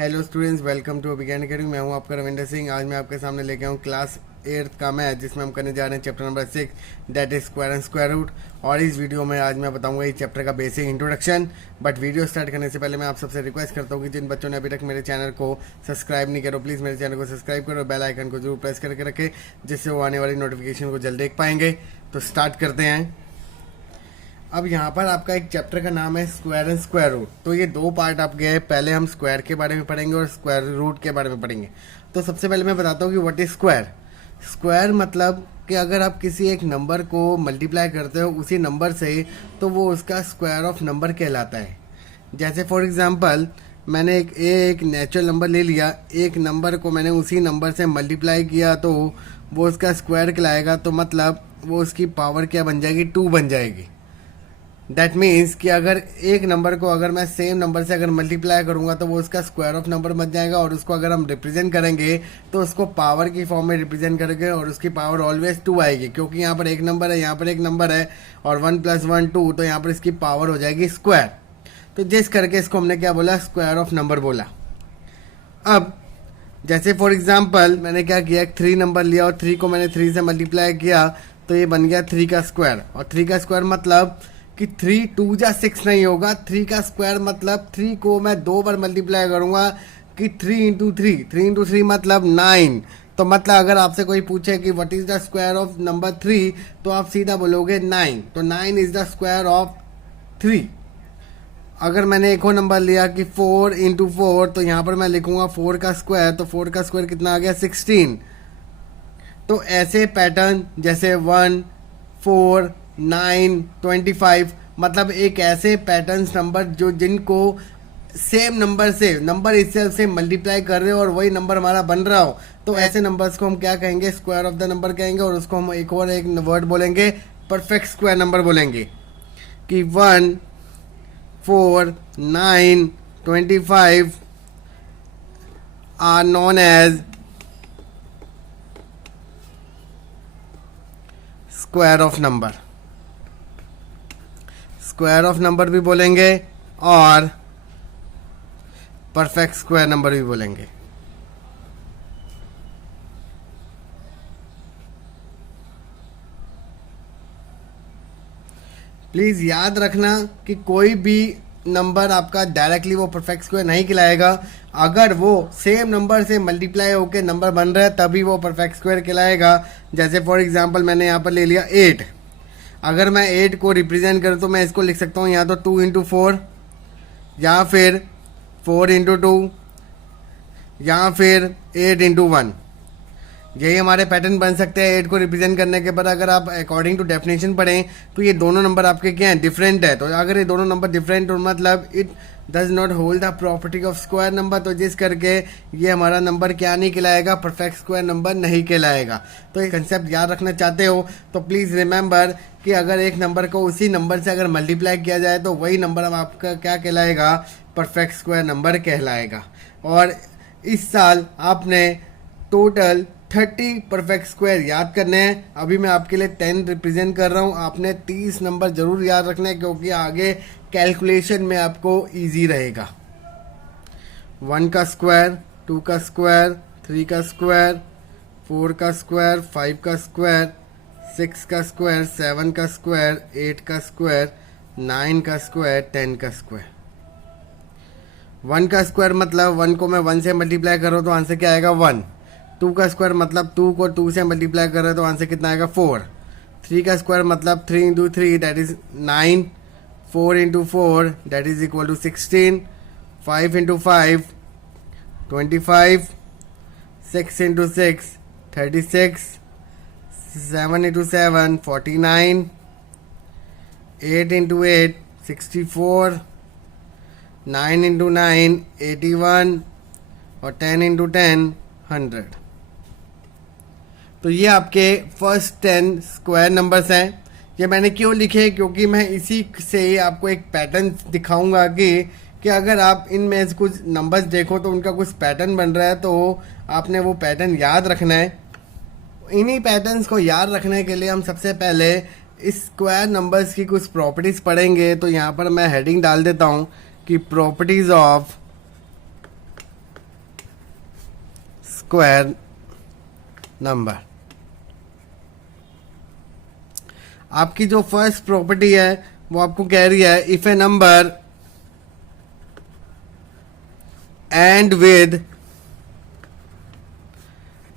Hello students, welcome to Abhigyan academy. मैं हूं आपका रविंदर सिंह। आज मैं आपके सामने लेके आऊँ क्लास 8th का मैथ, जिसमें हम करने जा रहे हैं chapter number 6, that is square and square root. और इस वीडियो में आज मैं बताऊंगा इस चैप्टर का basic introduction. But video start करने से पहले मैं आप सबसे रिक्वेस्ट करता हूँ कि जिन बच्चों ने अभी तक मेरे चैनल को सब्सक्राइब नहीं करो, प्लीज़ मेरे चैनल को सब्सक्राइब करो, बेल आइकन को जरूर प्रेस करके रखें, जिससे वो आने वाली नोटिफिकेशन को जल्द देख पाएंगे। तो स्टार्ट करते हैं। अब यहाँ पर आपका एक चैप्टर का नाम है स्क्वायर एंड स्क्वायर रूट। तो ये दो पार्ट आपके हैं। पहले हम स्क्वायर के बारे में पढ़ेंगे और स्क्वायर रूट के बारे में पढ़ेंगे। तो सबसे पहले मैं बताता हूँ कि व्हाट इज स्क्वायर। स्क्वायर मतलब कि अगर आप किसी एक नंबर को मल्टीप्लाई करते हो उसी नंबर से, तो वो उसका स्क्वायर ऑफ नंबर कहलाता है। जैसे फॉर एग्जांपल मैंने एक नेचुरल नंबर ले लिया, एक नंबर को मैंने उसी नंबर से मल्टीप्लाई किया, तो वो उसका स्क्वायर कहलाएगा। तो मतलब वो उसकी पावर क्या बन जाएगी, 2 बन जाएगी। दैट मीन्स कि अगर एक नंबर को अगर मैं सेम नंबर से अगर मल्टीप्लाई करूंगा तो वो उसका स्क्वायर ऑफ नंबर बन जाएगा। और उसको अगर हम रिप्रेजेंट करेंगे तो उसको पावर की फॉर्म में रिप्रेजेंट करेंगे और उसकी पावर ऑलवेज 2 आएगी, क्योंकि यहाँ पर एक नंबर है, यहाँ पर एक नंबर है और 1 + 1 2, तो यहाँ पर इसकी पावर हो जाएगी स्क्वायर। तो जिस करके इसको हमने क्या बोला, स्क्वायर ऑफ नंबर बोला। अब जैसे फॉर एग्जाम्पल मैंने क्या किया, 3 नंबर लिया और 3 को मैंने 3 से मल्टीप्लाई किया, तो ये बन गया 3 का स्क्वायर। और 3 का स्क्वायर मतलब कि 3 2 जा 6 नहीं होगा। 3 का स्क्वायर मतलब 3 को मैं 2 बार मल्टीप्लाई करूंगा कि 3 × 3, 3 × 3 मतलब 9। तो मतलब अगर आपसे कोई पूछे कि what is the square of number 3, तो आप सीधा बोलोगे 9। तो 9 इज द स्क्वायर ऑफ 3। अगर मैंने एक और नंबर लिया कि 4 × 4, तो यहाँ पर मैं लिखूंगा 4 का स्क्वायर। तो 4 का स्क्वायर कितना आ गया, 16। तो ऐसे पैटर्न जैसे 1 4 9 25, मतलब एक ऐसे पैटर्न्स नंबर जो जिनको सेम नंबर से नंबर इससे से मल्टीप्लाई कर रहे हो और वही नंबर हमारा बन रहा हो, तो ऐसे नंबर्स को हम क्या कहेंगे, स्क्वायर ऑफ द नंबर कहेंगे। और उसको हम एक वर्ड बोलेंगे, परफेक्ट स्क्वायर नंबर बोलेंगे कि 1 4 9 25 are known as square of number. Square of number भी बोलेंगे और परफेक्ट स्क्वायर नंबर भी बोलेंगे। प्लीज याद रखना कि कोई भी नंबर आपका डायरेक्टली वो परफेक्ट स्क्वायर नहीं कहलाएगा। अगर वो सेम नंबर से मल्टीप्लाई होकर नंबर बन रहा है तभी वो परफेक्ट स्क्वायर कहलाएगा। जैसे फॉर एग्जांपल मैंने यहाँ पर ले लिया 8। अगर मैं 8 को रिप्रेजेंट करूँ तो मैं इसको लिख सकता हूँ या तो 2 × 4, या फिर 4 × 2, या फिर 8 × 1। यही हमारे पैटर्न बन सकते हैं 8 को रिप्रेजेंट करने के बाद। अगर आप अकॉर्डिंग टू डेफिनेशन पढ़ें तो ये दोनों नंबर आपके क्या हैं, डिफरेंट है। तो अगर ये दोनों नंबर डिफरेंट हो मतलब it does not hold the property of square number, तो जिस करके ये हमारा नंबर क्या नहीं कहलाएगा, परफेक्ट स्क्वायर नंबर नहीं कहलाएगा। तो ये कंसेप्ट याद रखना चाहते हो तो प्लीज़ रिमेंबर कि अगर एक नंबर को उसी नंबर से अगर मल्टीप्लाई किया जाए तो वही नंबर हम आपका क्या कहलाएगा, परफेक्ट स्क्वायर नंबर कहलाएगा। और इस साल आपने टोटल 30 परफेक्ट स्क्वायर याद करने हैं। अभी मैं आपके लिए 10 रिप्रेजेंट कर रहा हूं। आपने 30 नंबर जरूर याद रखना है, क्योंकि आगे कैलकुलेशन में आपको इजी रहेगा। 1 का स्क्वायर, 2 का स्क्वायर, 3 का स्क्वायर, 4 का स्क्वायर, 5 का स्क्वायर, 6 का स्क्वायर, 7 का स्क्वायर, 8 का स्क्वायर, 9 का स्क्वायर, 10 का स्क्वायर। 1 का स्क्वायर मतलब 1 को मैं 1 से मल्टीप्लाई कर रहा हूँ तो आंसर क्या आएगा, 1। 2 का स्क्वायर मतलब 2 को 2 से मल्टीप्लाई कर रहे हैं तो आंसर कितना आएगा, 4। 3 का स्क्वायर मतलब 3 × 3 that is 9। 4 × 4 that is equal to 16। 5 × 5 25। 6 × 6 36। 7 × 7 49। 8 × 8 64। 9 × 9 81 और 10 × 10 100। तो ये आपके फर्स्ट 10 स्क्वायर नंबर्स हैं। ये मैंने क्यों लिखे, क्योंकि मैं इसी से आपको एक पैटर्न दिखाऊंगा कि अगर आप इनमें से कुछ नंबर्स देखो तो उनका कुछ पैटर्न बन रहा है, तो आपने वो पैटर्न याद रखना है। इन्हीं पैटर्न्स को याद रखने के लिए हम सबसे पहले इस स्क्वायर नंबर्स की कुछ प्रॉपर्टीज पढ़ेंगे। तो यहाँ पर मैं हेडिंग डाल देता हूँ कि प्रॉपर्टीज ऑफ स्क्वायर नंबर। आपकी जो फर्स्ट प्रॉपर्टी है वो आपको कह रही है if A number end with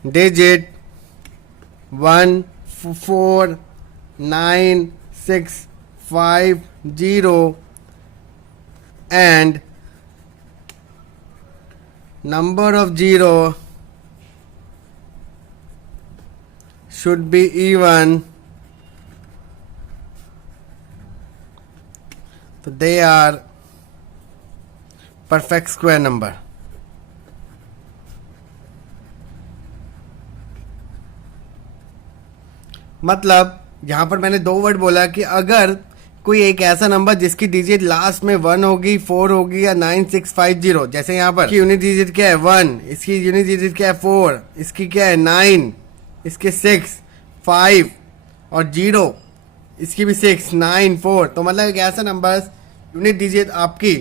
digit 1 4 9 6 5 0 and number of zero should be even, so they are perfect square number। मतलब यहां पर मैंने दो वर्ड बोला कि अगर कोई एक ऐसा नंबर जिसकी डिजिट लास्ट में 1 होगी 4 होगी या 9650, जैसे यहाँ पर यूनिट डिजिट क्या है 1, इसकी यूनिट डिजिट क्या है 4, इसकी क्या है 9, इसके 6 5 और 0, इसकी भी 6 9 4, तो मतलब एक ऐसा नंबर यूनिट डिजिट आपकी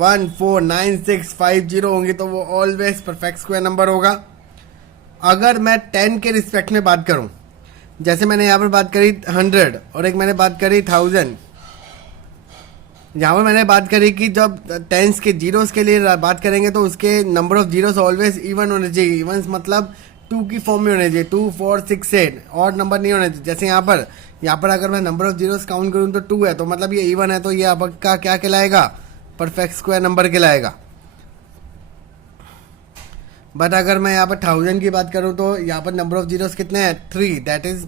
1 4 9 6 5 0 होंगी तो वो ऑलवेज परफेक्ट स्क्वायर नंबर होगा। अगर मैं 10 के रिस्पेक्ट में बात करूं, जैसे मैंने यहाँ पर बात करी 100 और एक मैंने बात करी 1000, यहाँ पर मैंने बात करी कि जब टेंस के जीरोस के लिए बात करेंगे तो उसके number of zeros always even होने चाहिए। इवन मतलब 2 की फॉर्म में होने चाहिए, 2 4 6 8, और नंबर नहीं होने चाहिए। जैसे यहाँ पर अगर मैं नंबर ऑफ जीरोस काउंट करूँ तो 2 है, तो मतलब ये इवन है, तो ये आपका क्या कहलाएगा परफेक्ट स्क्वायर नंबर कहलाएगा। बट अगर मैं यहाँ पर 1000 की बात करूँ तो यहाँ पर नंबर ऑफ जीरोस कितने हैं 3, दैट इज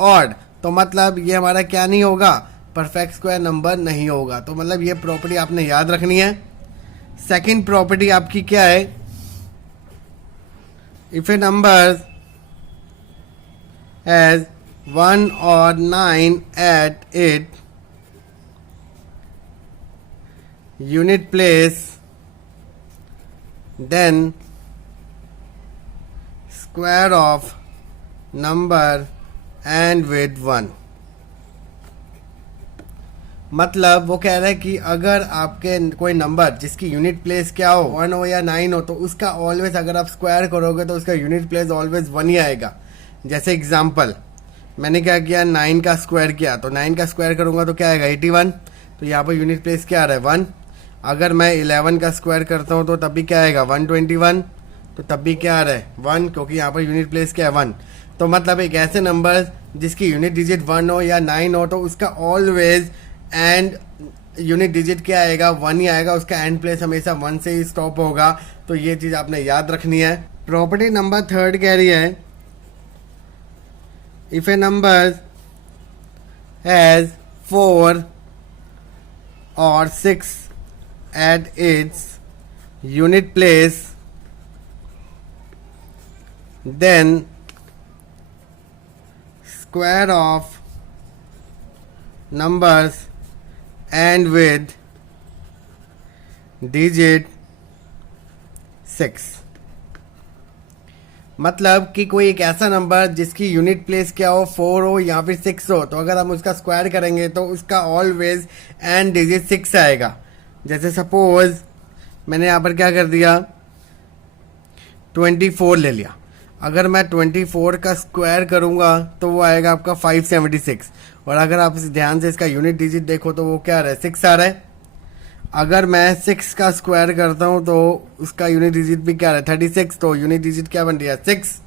ऑड, तो मतलब ये हमारा क्या नहीं होगा परफेक्ट स्क्वायर नंबर नहीं होगा। तो मतलब ये प्रॉपर्टी आपने याद रखनी है। सेकंड प्रॉपर्टी आपकी क्या है, इफ ए नंबर हैज 1 और 9 at it unit place then square of number end with 1। मतलब वो कह रहा है कि अगर आपके कोई नंबर जिसकी यूनिट प्लेस क्या हो 1 हो या 9 हो तो उसका ऑलवेज अगर आप स्क्वायर करोगे तो उसका यूनिट प्लेस ऑलवेज 1 ही आएगा। जैसे एग्जांपल मैंने क्या किया 9 का स्क्वायर किया, तो 9 का स्क्वायर करूंगा तो क्या आएगा 81, तो यहाँ पर यूनिट प्लेस क्या आ रहा है 1। अगर मैं 11 का स्क्वायर करता हूँ तो तब भी क्या आएगा 121, तो तब भी क्या आ रहा है 1, क्योंकि यहाँ पर यूनिट प्लेस क्या है 1। तो मतलब एक ऐसे नंबर जिसकी यूनिट डिजिट 1 हो या 9 हो तो उसका ऑलवेज एंड यूनिट डिजिट क्या आएगा 1 ही आएगा, उसका एंड प्लेस हमेशा 1 से ही स्टॉप होगा। तो ये चीज आपने याद रखनी है। प्रॉपर्टी नंबर 3 कह रही है इफ ए नंबर हैज 4 और 6 at its unit place then square of numbers and with digit 6। मतलब कि कोई एक ऐसा नंबर जिसकी यूनिट प्लेस क्या हो 4 हो या फिर 6 हो, तो अगर हम उसका स्क्वायर करेंगे तो उसका ऑलवेज एंड डिजिट 6 आएगा। जैसे सपोज मैंने यहाँ पर क्या कर दिया 24 ले लिया, अगर मैं 24 का स्क्वायर करूंगा तो वो आएगा आपका 576, और अगर आप ध्यान से इसका यूनिट डिजिट देखो तो वो क्या आ रहा है 6 आ रहा है। अगर मैं 6 का स्क्वायर करता हूं तो उसका यूनिट डिजिट भी क्या आ रहा है 36, तो यूनिट डिजिट क्या बन रही है 6।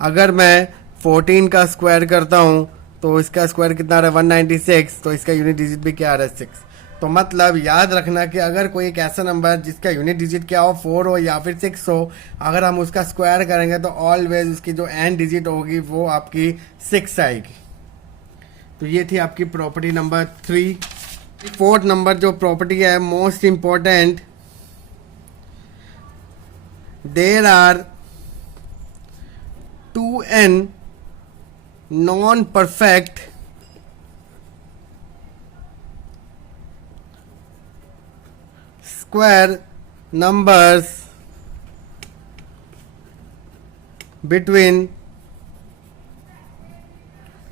अगर मैं 14 का स्क्वायर करता हूं तो इसका स्क्वायर कितना आ रहा है 196, तो इसका यूनिट डिजिट भी क्या आ रहा है 6। तो मतलब याद रखना कि अगर कोई एक ऐसा नंबर जिसका यूनिट डिजिट क्या हो 4 हो या फिर 6 हो, अगर हम उसका स्क्वायर करेंगे तो ऑलवेज उसकी जो एंड डिजिट होगी वो आपकी 6 आएगी। तो ये थी आपकी प्रॉपर्टी नंबर 3। फोर्थ नंबर जो प्रॉपर्टी है most important, there are 2n non perfect square numbers between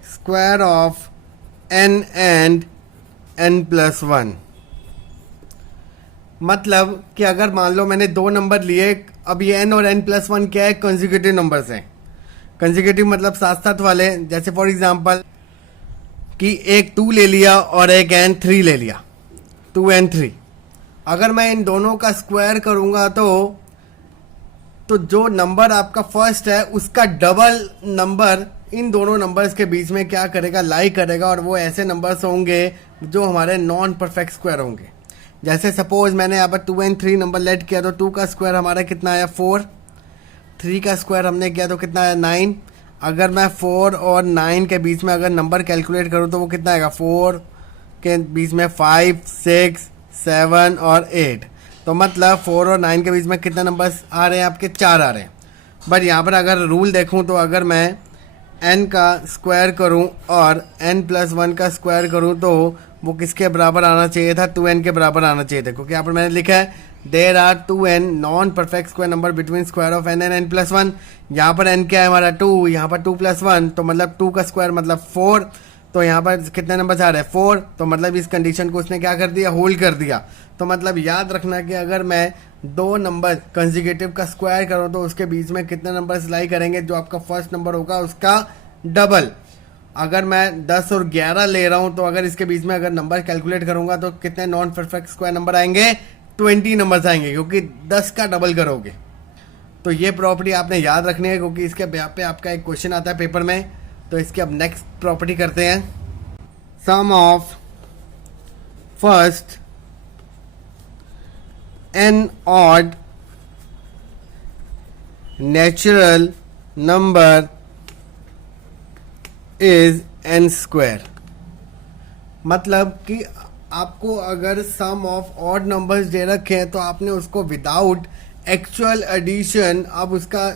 square of n and n plus 1। मतलब कि अगर मान लो मैंने दो नंबर लिए, अब ये n और n+1 क्या है, कंसेक्यूटिव नंबर्स हैं। कंसेक्यूटिव मतलब साथ साथ वाले। जैसे फॉर एग्जांपल कि एक 2 ले लिया और एक n3 ले लिया, 2n3। अगर मैं इन दोनों का स्क्वायर करूंगा तो जो नंबर आपका फर्स्ट है उसका डबल नंबर इन दोनों नंबर्स के बीच में क्या करेगा, लाई करेगा, और वो ऐसे नंबर्स होंगे जो हमारे नॉन परफेक्ट स्क्वायर होंगे। जैसे सपोज मैंने यहाँ पर 2n3 नंबर लेट किया तो 2 का स्क्वायर हमारा कितना आया 4, 3 का स्क्वायर हमने किया तो कितना आया 9। अगर मैं 4 और 9 के बीच में अगर नंबर कैलकुलेट करूँ तो वो कितना आएगा, 4 के बीच में 5, 6, 7 और 8। तो मतलब 4 और 9 के बीच में कितने नंबर्स आ रहे हैं आपके, 4 आ रहे हैं। बट यहाँ पर अगर रूल देखूँ तो अगर मैं n का स्क्वायर करूँ और n+1 का स्क्वायर करूँ तो वो किसके बराबर आना चाहिए था, 2n के बराबर आना चाहिए था। क्योंकि यहाँ पर मैंने लिखा है there are 2n non perfect square number between square of n and n+1। यहाँ पर n क्या है हमारा 2, यहाँ पर 2+1, तो मतलब 2 का स्क्वायर मतलब 4। तो यहाँ पर कितने नंबर आ रहे हैं 4, तो मतलब इस कंडीशन को उसने क्या कर दिया, होल्ड कर दिया। तो मतलब याद रखना कि अगर मैं दो नंबर कंसेक्यूटिव का स्क्वायर करूँ तो उसके बीच में कितने नंबर लाई करेंगे, जो आपका फर्स्ट नंबर होगा उसका डबल। अगर मैं 10 और 11 ले रहा हूँ तो अगर इसके बीच में अगर नंबर कैलकुलेट करूंगा तो कितने नॉन परफेक्ट स्क्वायर नंबर आएंगे, 20 नंबर्स आएंगे, क्योंकि 10 का डबल करोगे। तो ये प्रॉपर्टी आपने याद रखनी है, क्योंकि इसके पे आपका एक क्वेश्चन आता है पेपर में। तो इसकी अब नेक्स्ट प्रॉपर्टी करते हैं, sum of first n odd natural number is n square. मतलब कि आपको अगर सम ऑफ ऑड नंबर्स दे रखे हैं तो आपने उसको विदाउट एक्चुअल एडिशन आप उसका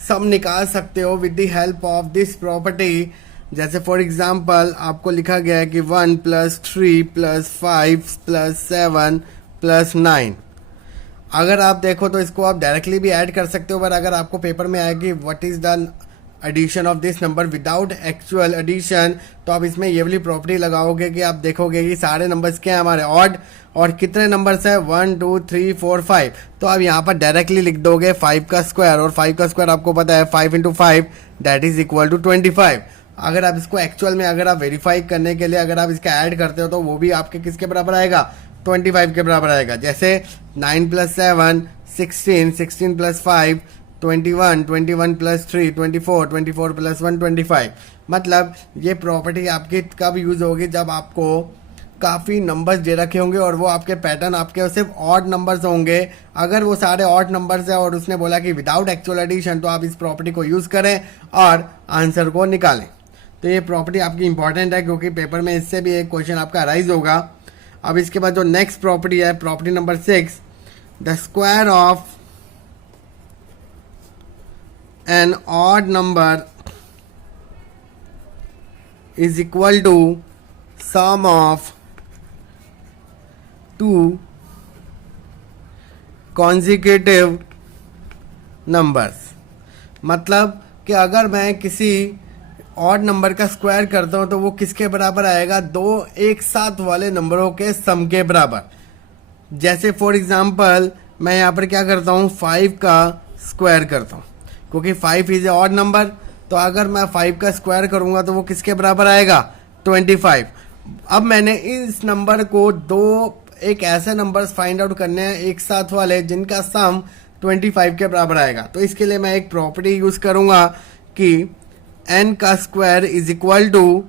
सम निकाल सकते हो with the help of this property. जैसे फॉर एग्जांपल आपको लिखा गया है कि 1 + 3 + 5 + 7 + 9। अगर आप देखो तो इसको आप डायरेक्टली भी ऐड कर सकते हो, पर अगर आपको पेपर में आएगी what is the addition of this number without actual addition, तो आप इसमें ये वाली प्रॉपर्टी लगाओगे कि आप देखोगे कि सारे नंबर्स क्या हैं हमारे ऑड, और कितने नंबर्स है 1 2 3 4 5। तो आप यहाँ पर डायरेक्टली लिख दोगे 5 का स्क्वायर, और 5 का स्क्वायर आपको पता है 5 × 5 दैट इज इक्वल टू 25। अगर आप इसको एक्चुअल में अगर आप वेरीफाई करने के लिए अगर आप इसका ऐड करते हो तो वो भी आपके किसके बराबर आएगा, 25 के बराबर आएगा। जैसे 9 + 7 16, 16 + 5 21, 21 + 3 24, 24 + 1 25। मतलब ये प्रॉपर्टी आपकी कब यूज होगी, जब आपको काफ़ी नंबर्स दे रखे होंगे और वो आपके पैटर्न आपके सिर्फ ऑड नंबर्स होंगे। अगर वो सारे ऑड नंबर्स है और उसने बोला कि विदाउट एक्चुअल एडिशन, तो आप इस प्रॉपर्टी को यूज़ करें और आंसर को निकालें। तो ये प्रॉपर्टी आपकी इंपॉर्टेंट है, क्योंकि पेपर में इससे भी एक क्वेश्चन आपका अराइज होगा। अब इसके बाद जो नेक्स्ट प्रॉपर्टी है, property number 6, the square of an odd number is equal to sum of 2 consecutive numbers. मतलब कि अगर मैं किसी ऑड नंबर का स्क्वायर करता हूं तो वो किसके बराबर आएगा, दो एक साथ वाले नंबरों के सम के बराबर। जैसे फॉर एग्जांपल मैं यहाँ पर क्या करता हूँ, 5 का स्क्वायर करता हूँ, क्योंकि 5 इज ए ऑड नंबर। तो अगर मैं 5 का स्क्वायर करूंगा तो वो किसके बराबर आएगा, 25। अब मैंने इस नंबर को एक ऐसे नंबर्स फाइंड आउट करने हैं एक साथ वाले जिनका सम 25 के बराबर आएगा। तो इसके लिए मैं एक प्रॉपर्टी यूज करूंगा कि n का square is equal to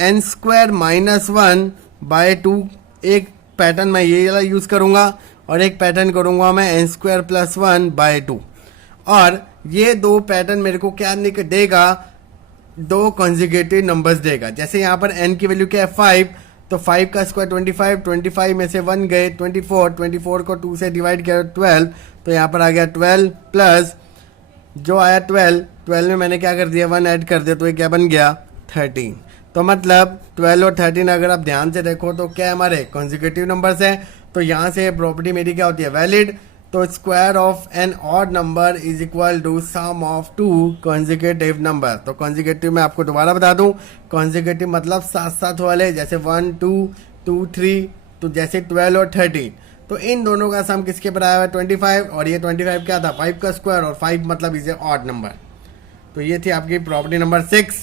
n² - 1/2। एक पैटर्न मैं ये वाला यूज करूंगा और एक पैटर्न करूंगा मैं n² + 1/2। और ये दो पैटर्न मेरे को क्या देगा, दो कंसेक्यूटिव नंबर्स देगा। जैसे यहाँ पर n की वैल्यू क्या है 5, तो 5 का स्क्वायर 25, 25 में से 1 गए 24, 24 को 2 से डिवाइड किया 12, तो यहाँ पर आ गया 12 प्लस जो आया 12 में मैंने क्या कर दिया 1 ऐड कर दिया, तो ये क्या बन गया 13। तो मतलब 12 और 13 अगर आप ध्यान से देखो तो क्या हमारे कंसेक्यूटिव नंबर्स हैं। तो यहाँ से प्रॉपर्टी मेरी क्या होती है, वैलिड। तो square of an odd number is equal to sum of 2 consecutive number. तो consecutive मैं आपको दोबारा बता दूं, consecutive मतलब साथ साथ वाले, जैसे 1 2 2 3 तो जैसे 12 और 13, तो इन दोनों का सम किसके बराबर है 25, और ये 25 क्या था 5 का स्क्वायर, और 5 मतलब इज ए ऑड नंबर। तो ये थी आपकी प्रॉपर्टी नंबर 6।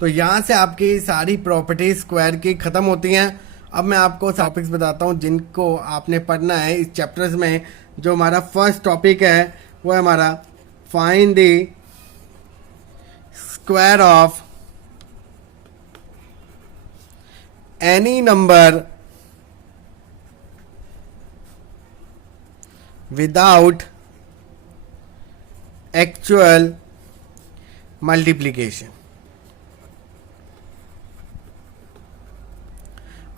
तो यहाँ से आपकी सारी प्रॉपर्टी स्क्वायर की खत्म होती हैं। अब मैं आपको टॉपिक्स बताता हूँ जिनको आपने पढ़ना है इस चैप्टर्स में। जो हमारा फर्स्ट टॉपिक है वो है हमारा find the square of any number without actual multiplication.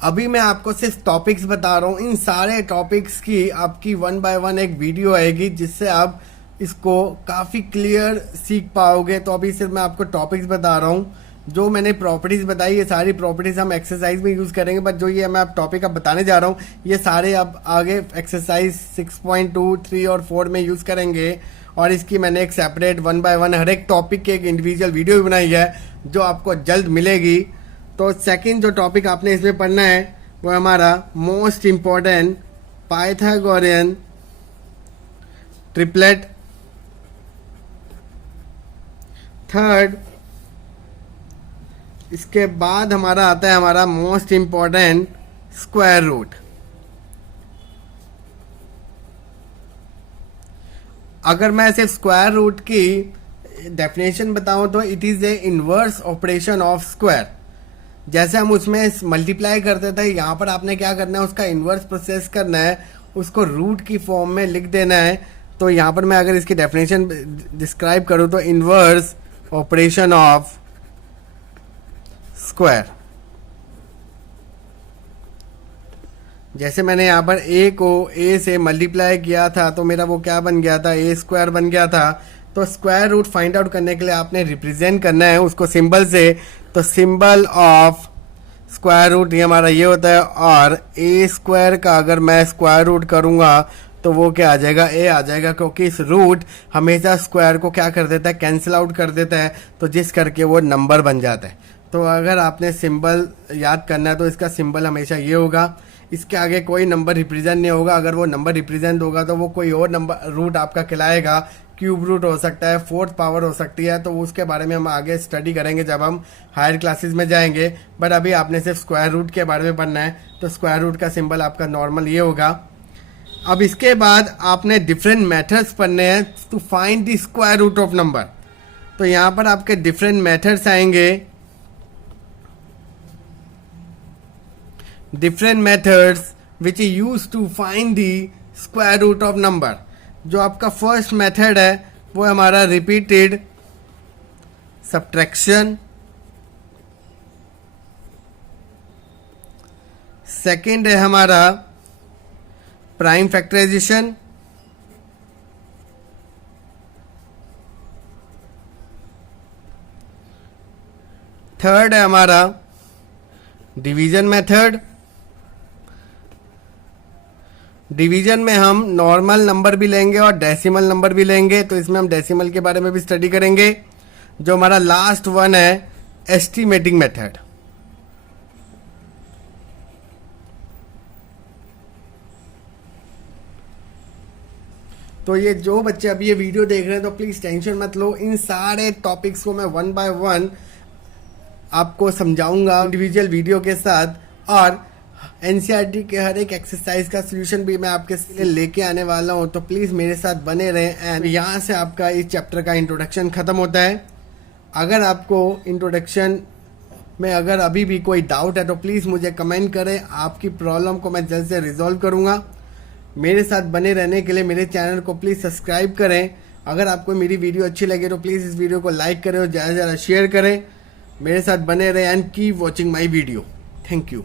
अभी मैं आपको सिर्फ टॉपिक्स बता रहा हूँ। इन सारे टॉपिक्स की आपकी 1 बाय 1 एक वीडियो आएगी जिससे आप इसको काफ़ी क्लियर सीख पाओगे। तो अभी सिर्फ मैं आपको टॉपिक्स बता रहा हूँ। जो मैंने प्रॉपर्टीज़ बताई ये सारी प्रॉपर्टीज़ हम एक्सरसाइज में यूज़ करेंगे, बट जो ये मैं आप टॉपिक अब बताने जा रहा हूँ ये सारे अब आगे एक्सरसाइज 6.2, 3 और 4 में यूज़ करेंगे। और इसकी मैंने एक सेपरेट 1 बाय 1 हर एक टॉपिक की एक इंडिविजुअल वीडियो भी बनाई है जो आपको जल्द मिलेगी। तो सेकंड जो टॉपिक आपने इसमें पढ़ना है वो हमारा most important Pythagorean triplet. Third, इसके बाद हमारा आता है हमारा मोस्ट इम्पॉर्टेंट स्क्वायर रूट। अगर मैं सिर्फ स्क्वायर रूट की डेफिनेशन बताऊं तो it is A inverse operation of square. जैसे हम उसमें मल्टीप्लाई करते थे, यहाँ पर आपने क्या करना है उसका इन्वर्स प्रोसेस करना है, उसको रूट की फॉर्म में लिख देना है। तो यहाँ पर मैं अगर इसकी डेफिनेशन डिस्क्राइब करूँ तो इन्वर्स ऑपरेशन ऑफ स्क्वायर, जैसे मैंने यहाँ पर a को a से मल्टीप्लाई किया था तो मेरा वो क्या बन गया था a स्क्वायर बन गया था। तो स्क्वायर रूट फाइंड आउट करने के लिए आपने रिप्रेजेंट करना है उसको सिंबल से। तो सिंबल ऑफ स्क्वायर रूट ये हमारा ये होता है, और a स्क्वायर का अगर मैं स्क्वायर रूट करूँगा तो वो क्या आ जाएगा a आ जाएगा, क्योंकि इस रूट हमेशा स्क्वायर को क्या कर देता है कैंसिल आउट कर देता है, तो जिस करके वो नंबर बन जाता है। तो अगर आपने सिंबल याद करना है तो इसका सिंबल हमेशा ये होगा, इसके आगे कोई नंबर रिप्रेजेंट नहीं होगा। अगर वो नंबर रिप्रेजेंट होगा तो वो कोई और नंबर रूट आपका कहलाएगा, क्यूब रूट हो सकता है, फोर्थ पावर हो सकती है। तो उसके बारे में हम आगे स्टडी करेंगे जब हम हायर क्लासेस में जाएंगे, बट अभी आपने सिर्फ स्क्वायर रूट के बारे में पढ़ना है। तो स्क्वायर रूट का सिंबल आपका नॉर्मल ये होगा। अब इसके बाद आपने डिफरेंट मेथड्स पढ़ने हैं to find the square root of number. तो यहाँ पर आपके डिफरेंट मेथड्स आएंगे, different methods which is used to find the square root of number। जो आपका फर्स्ट मेथड है वो हमारा रिपीटेड सब्ट्रैक्शन, सेकंड है हमारा प्राइम फैक्टराइजेशन, थर्ड है हमारा डिवीजन मेथड। डिवीजन में हम नॉर्मल नंबर भी लेंगे और डेसिमल नंबर भी लेंगे, तो इसमें हम डेसिमल के बारे में भी स्टडी करेंगे। जो हमारा लास्ट वन है एस्टिमेटिंग मेथड। तो ये जो बच्चे अभी ये वीडियो देख रहे हैं तो प्लीज टेंशन मत लो, इन सारे टॉपिक्स को मैं 1 बाय 1 आपको समझाऊंगा इंडिविजुअल वीडियो के साथ, और एनसीईआरटी के हर एक एक्सरसाइज का सोल्यूशन भी मैं आपके लिए लेके आने वाला हूं। तो प्लीज़ मेरे साथ बने रहें। एंड यहाँ से आपका इस चैप्टर का इंट्रोडक्शन खत्म होता है। अगर आपको इंट्रोडक्शन में अगर अभी भी कोई डाउट है तो प्लीज़ मुझे कमेंट करें, आपकी प्रॉब्लम को मैं जल्द से रिजॉल्व करूँगा। मेरे साथ बने रहने के लिए मेरे चैनल को प्लीज़ सब्सक्राइब करें। अगर आपको मेरी वीडियो अच्छी लगे तो प्लीज़ इस वीडियो को लाइक करें और ज़्यादा से ज़्यादा शेयर करें। मेरे साथ बने रहें and keep watching my video. Thank you.